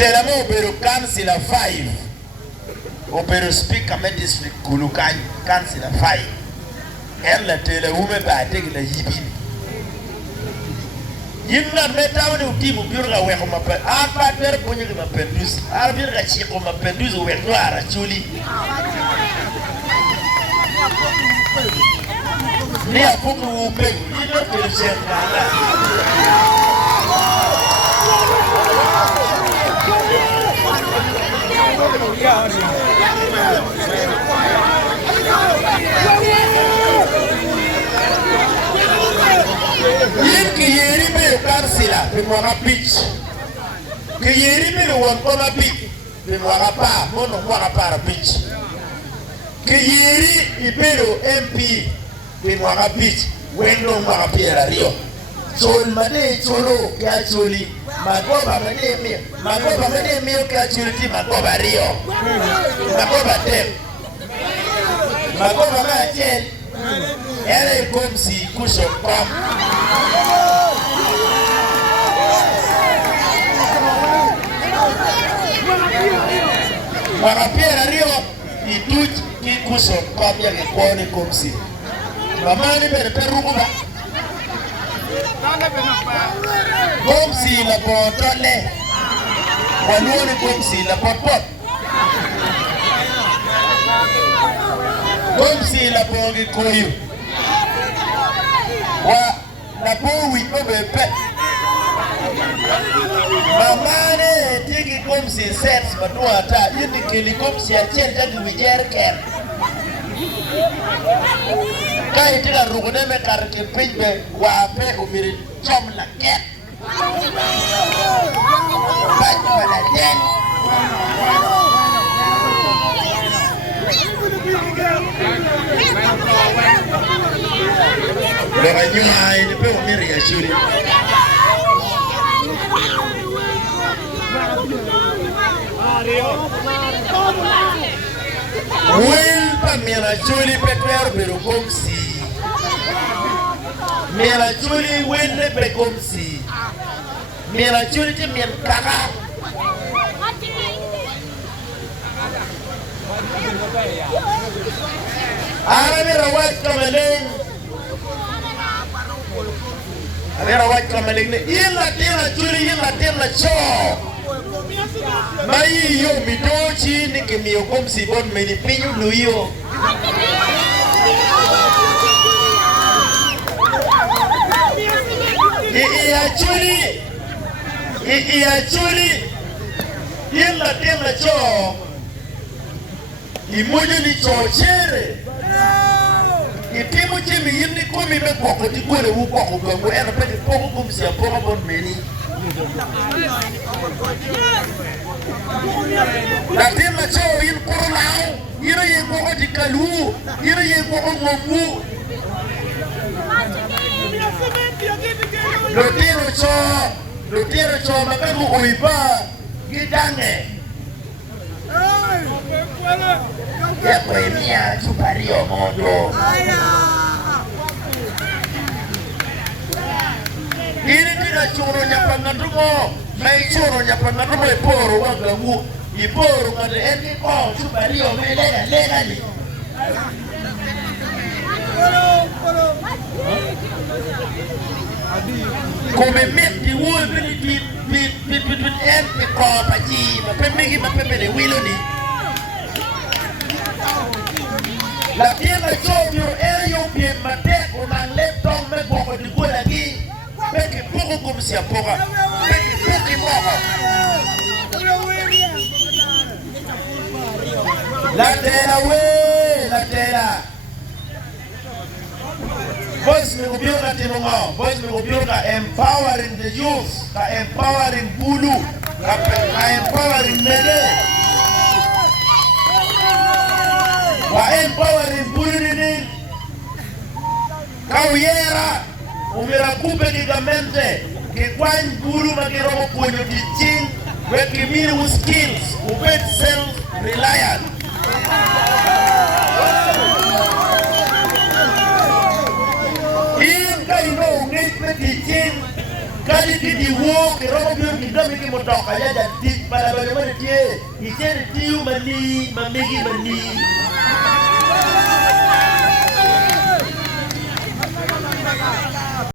Jatela mo pero councilor 5. O pero speaker me district kulukan councilor 5. Ella tele ume ba tegla yibi. Yinna meta woni utimu biurga we ko mape a pa ter bunyi ko mapendus a biurga chi ko mapendus we to ara chuli ni apuku upe ni no percentala Yeri me karsila pe mwana beach. Que yeri me won koma beach pe mwana pa mono mwana para beach. Que yeri ibero MP pe mwana beach wendo mwana piera rio. Chol mane cholo kya choli magoba mane mi kya choli ti magoba rio. Magoba tem. Magoba ma chen. Ele komsi kusho pam. Wakapiera rio ituj kikuso kopya kikoni komsi. Mamani bere perukuba. Komsi la potole. Waluoni komsi la potpot. Komsi la pogi koyu. Wa la powi obepe. Mamane tiki komsi sets madua ta yindi kili komsi ya chenta kiwijer ken. Kai tika rukune me karke pinjbe wape umiri chom la ket. Baju wala jen. Lora nyuma ini pe umiri ya shuri. Will pa mira chuli peter pero komsi. Mira chuli wende pe komsi. Mira chuli te mien kaka. Ara mira wat kamaleng. Mira wat kamaleng ne illa tira chuli illa tira cho. Mai yo mitochi ni kimio komsi bon meni pinyu luyo. Iya chuli illa tira cho. Imoja ni chochere. Itimu chimi yini kumi me koko tikule wukoko gangu ena peti poko komsi ya poko bon meni. La tema cho yin kurulao, ira yin koko dikalu, ira yin koko ngomu. Lotero cho makamu uiba gidange. Ya premia chupario mondo. Ini tidak curu nyapangan rumah, mai curu nyapangan rumah iporo wagamu, iporo ngade eni ko chupario melega lega ni. Come metti vuoi per enti ko paji, ma per me che ma per me willo ni. La tienda chovio elio bien mate con un lepton me poco di quella lì. Perché poco come si appoga, perché pochi poco. La tela. Boys me gobierna timongo, boys me gobierna empowering the youth, ka empowering bulu, ka empowering mele. Wa empowering bulu ni. Kauyera. Umira kupe gigamente que kwan bulu magiromo punyo teaching we kimiri with skills ubet self reliant in kaino ngit teaching kali di wo kiromo biur kidami ki motoka ya jadi para tie, itiene tiu mani, mamigi mani.